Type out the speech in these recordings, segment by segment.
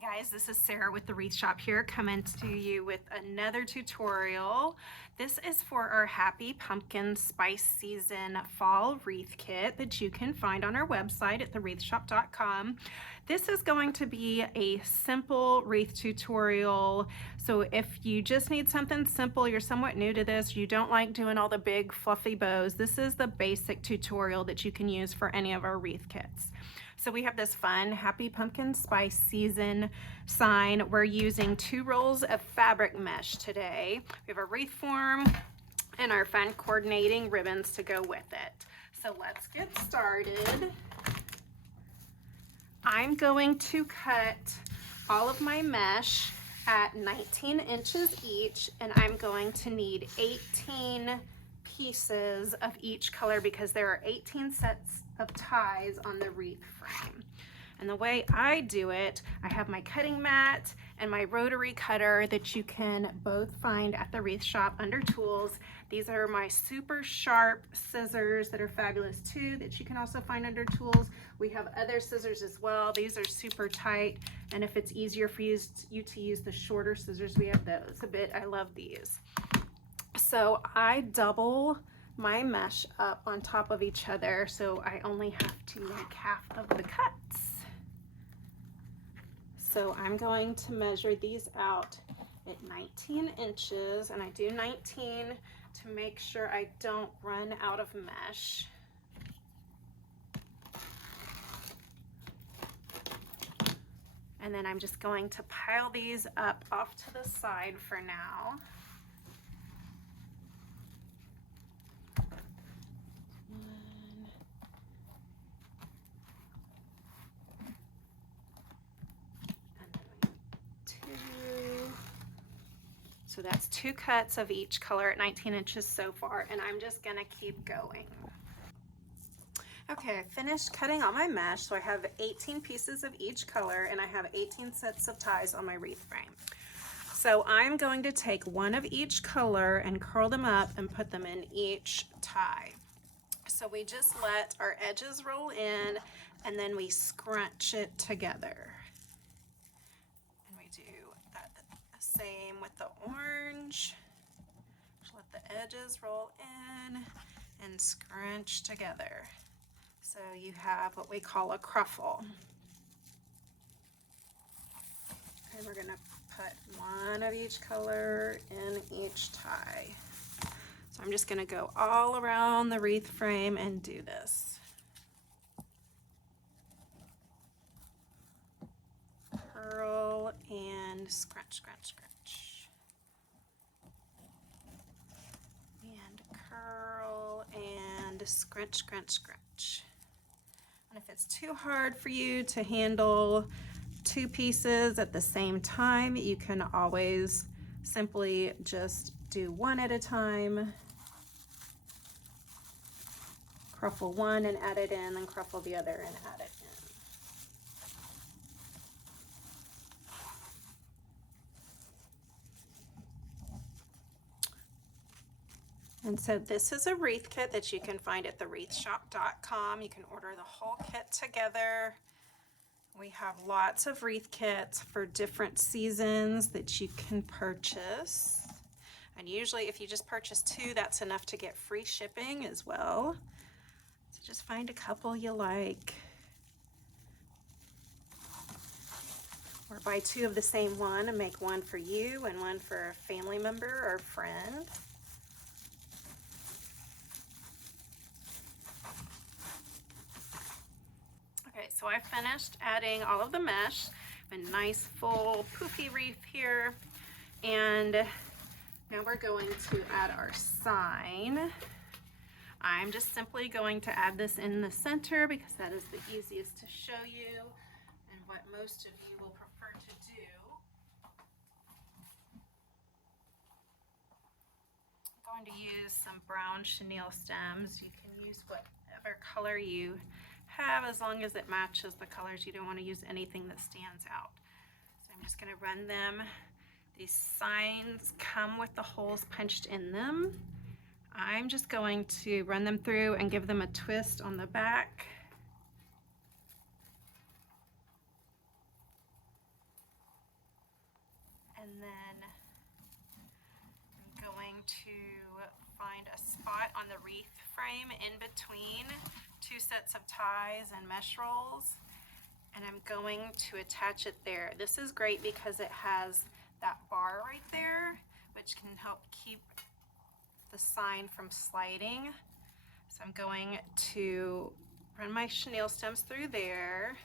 Hi guys, this is Sarah with the Wreath Shop here, coming to you with another tutorial. This is for our Happy Pumpkin Spice Season Fall Wreath Kit that you can find on our website at thewreathshop.com. This is going to be a simple wreath tutorial. So if you just need something simple, you're somewhat new to this, you don't like doing all the big fluffy bows, this is the basic tutorial that you can use for any of our wreath kits. So we have this fun Happy Pumpkin Spice Season sign. We're using 2 rolls of fabric mesh today. We have a wreath form and our fun coordinating ribbons to go with it. So let's get started. I'm going to cut all of my mesh at 19 inches each, and I'm going to need 18 pieces of each color because there are 18 sets of ties on the wreath frame. And the way I do it, I have my cutting mat and my rotary cutter that you can both find at the Wreath Shop under tools. These are my super sharp scissors that are fabulous too, that you can also find under tools. We have other scissors as well. These are super tight, and if it's easier for you to use the shorter scissors, we have those. I love these. So I double my mesh up on top of each other, so I only have to make half of the cuts. So I'm going to measure these out at 19 inches, and I do 19 to make sure I don't run out of mesh. And then I'm just going to pile these up off to the side for now. So that's 2 cuts of each color at 19 inches so far, and I'm just gonna keep going. Okay, I finished cutting all my mesh, so I have 18 pieces of each color, and I have 18 sets of ties on my wreath frame. So I'm going to take one of each color and curl them up and put them in each tie. So we just let our edges roll in, and then we scrunch it together. Same with the orange. Just let the edges roll in and scrunch together. So you have what we call a cruffle. And we're gonna put one of each color in each tie. So I'm just gonna go all around the wreath frame and do this. Curl and scrunch, scrunch, scrunch. And curl and scrunch, scrunch, scrunch. And if it's too hard for you to handle 2 pieces at the same time, you can always simply just do one at a time. Cruffle one and add it in, then cruffle the other and add it in. And so this is a wreath kit that you can find at thewreathshop.com. You can order the whole kit together. We have lots of wreath kits for different seasons that you can purchase. And usually if you just purchase 2, that's enough to get free shipping as well. So just find a couple you like. Or buy 2 of the same one and make one for you and one for a family member or friend. Okay, so I finished adding all of the mesh, a nice full poofy wreath here, and now we're going to add our sign. I'm just simply going to add this in the center because that is the easiest to show you and what most of you will prefer to do. I'm going to use some brown chenille stems. You can use whatever color you have as long as it matches the colors. You don't want to use anything that stands out. So I'm just going to run them. These signs come with the holes punched in them. I'm just going to run them through and give them a twist on the back. And then I'm going to find a spot on the wreath frame in between 2 sets of ties and mesh rolls, and I'm going to attach it there. This is great because it has that bar right there, which can help keep the sign from sliding. So I'm going to run my chenille stems through there,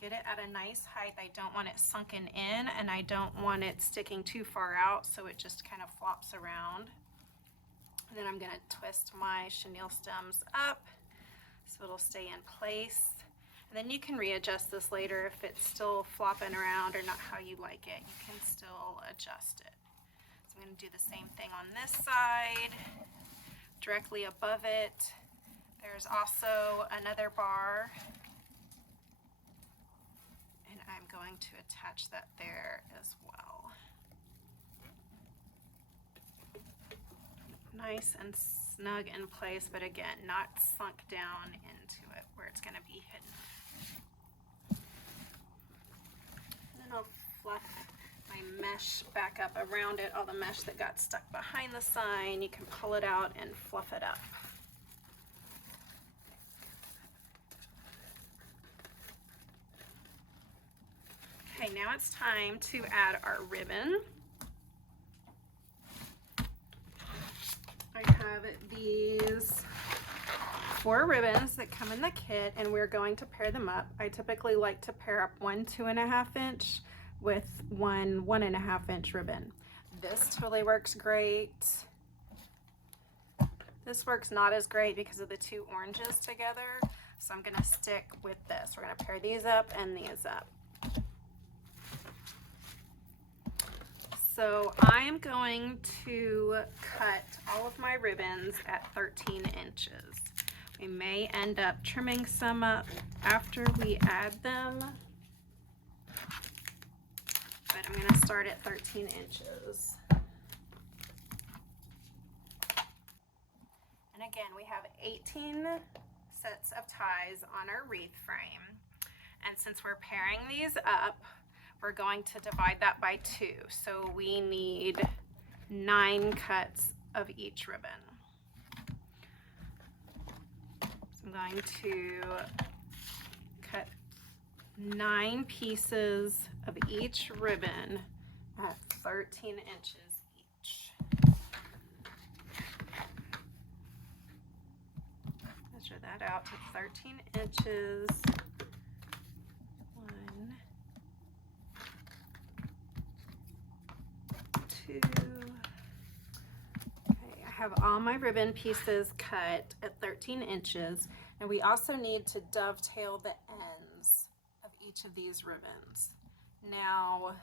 get it at a nice height. I don't want it sunken in, and I don't want it sticking too far out, so it just kind of flops around. And then I'm gonna twist my chenille stems up so it'll stay in place. And then you can readjust this later if it's still flopping around or not how you like it. You can still adjust it. So I'm gonna do the same thing on this side. Directly above it, there's also another bar, and I'm going to attach that there as well. Nice and snug in place, but again, not sunk down into it where it's going to be hidden. And then I'll fluff my mesh back up around it, all the mesh that got stuck behind the sign. You can pull it out and fluff it up. Okay, now it's time to add our ribbon. I have these 4 ribbons that come in the kit, and we're going to pair them up. I typically like to pair up one 2.5 inch with one 1.5 inch ribbon. This totally works great. This works not as great because of the 2 oranges together, so I'm gonna stick with this. We're gonna pair these up and these up. So I'm going to cut all of my ribbons at 13 inches. We may end up trimming some up after we add them, but I'm going to start at 13 inches. And again, we have 18 sets of ties on our wreath frame. And since we're pairing these up, we're going to divide that by 2. So we need 9 cuts of each ribbon. So I'm going to cut 9 pieces of each ribbon at 13 inches each. Measure that out to 13 inches. 2. Okay, I have all my ribbon pieces cut at 13 inches, and we also need to dovetail the ends of each of these ribbons. Now,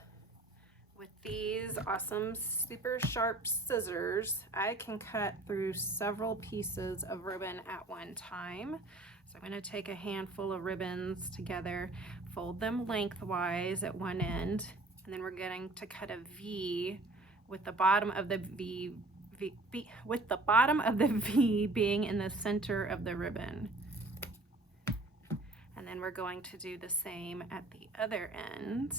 with these awesome super sharp scissors, I can cut through several pieces of ribbon at one time. So I'm going to take a handful of ribbons together, fold them lengthwise at one end, and then we're going to cut a V with the bottom of the V being in the center of the ribbon. And then we're going to do the same at the other end.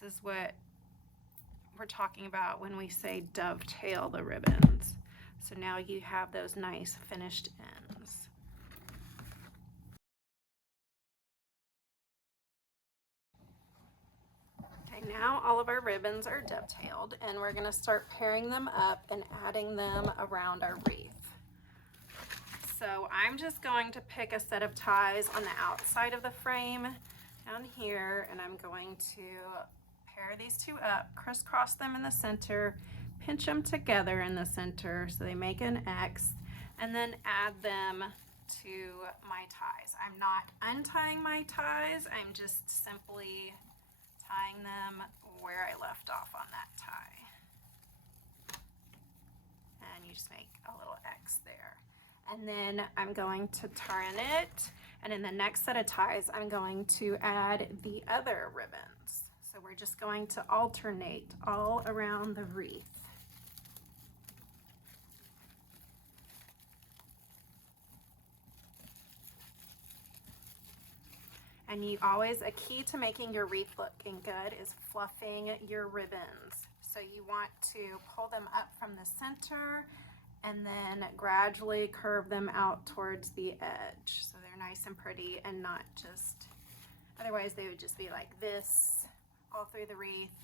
This is what we're talking about when we say dovetail the ribbons. So now you have those nice finished ends. Now all of our ribbons are dovetailed, and we're going to start pairing them up and adding them around our wreath. So I'm just going to pick a set of ties on the outside of the frame down here, and I'm going to pair these 2 up, crisscross them in the center, pinch them together in the center so they make an X, and then add them to my ties. I'm not untying my ties, I'm just simply tying them where I left off on that tie. And you just make a little X there. And then I'm going to turn it, and in the next set of ties, I'm going to add the other ribbons. So we're just going to alternate all around the wreath. And a key to making your wreath looking good is fluffing your ribbons. So you want to pull them up from the center and then gradually curve them out towards the edge. So they're nice and pretty and not just, otherwise they would just be like this all through the wreath,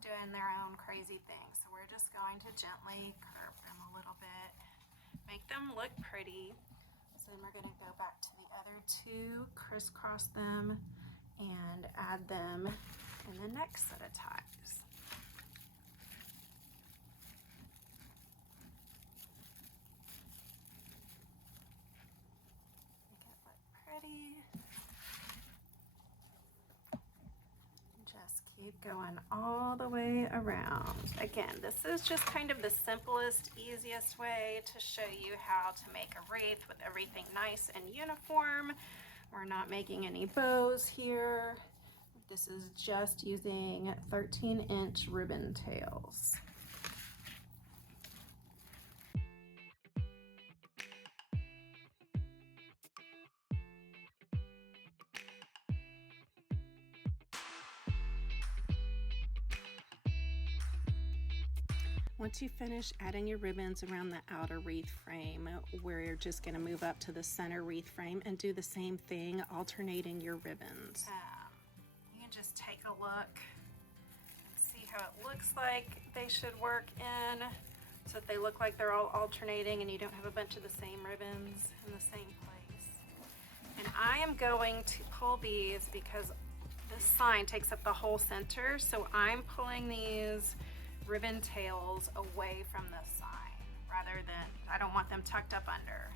doing their own crazy thing. So we're just going to gently curve them a little bit, make them look pretty. So then we're going to go back to the other two, crisscross them, and add them in the next set of ties. Make it look pretty. Just keep going all the way around. Again, this is just kind of the simplest, easiest way to show you how to make a wreath with everything nice and uniform. We're not making any bows here. This is just using 13-inch ribbon tails. Once you finish adding your ribbons around the outer wreath frame, we're just going to move up to the center wreath frame and do the same thing, alternating your ribbons. You can just take a look and see how it looks like they should work in, so that they look like they're all alternating and you don't have a bunch of the same ribbons in the same place. And I am going to pull these because this sign takes up the whole center, so I'm pulling these ribbon tails away from the sign rather than, I don't want them tucked up under.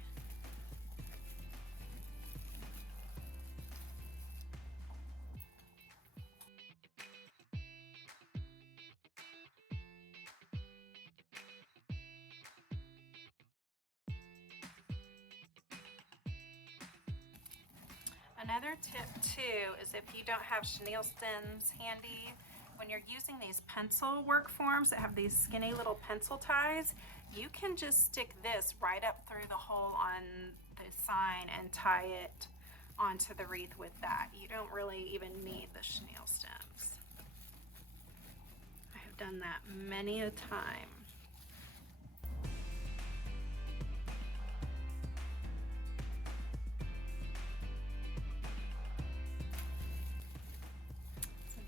Another tip too is if you don't have chenille stems handy, when you're using these pencil work forms that have these skinny little pencil ties, you can just stick this right up through the hole on the sign and tie it onto the wreath with that. You don't really even need the chenille stems. I have done that many a time.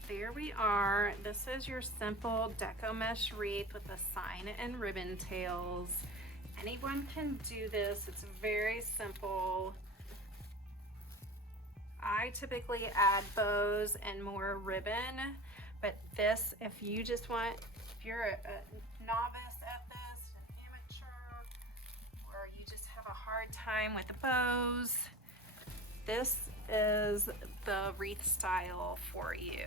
There we are. This is your simple Deco Mesh Wreath with the sign and ribbon tails. Anyone can do this. It's very simple. I typically add bows and more ribbon, but this, if you just want, if you're a novice at this, an amateur, or you just have a hard time with the bows, this is the wreath style for you.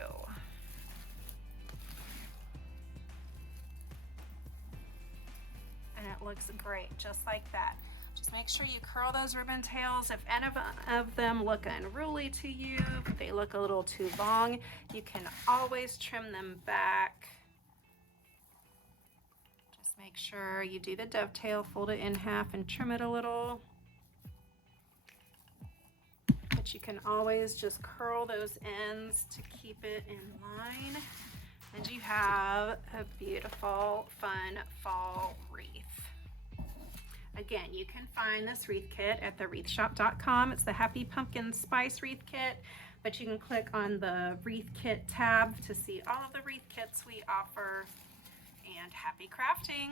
And it looks great, just like that. Just make sure you curl those ribbon tails. If any of them look unruly to you, if they look a little too long, you can always trim them back. Just make sure you do the dovetail, fold it in half and trim it a little. But you can always just curl those ends to keep it in line. And you have a beautiful, fun fall wreath. Again, you can find this wreath kit at thewreathshop.com. It's the Happy Pumpkin Spice Wreath Kit, but you can click on the Wreath Kit tab to see all of the wreath kits we offer. And happy crafting!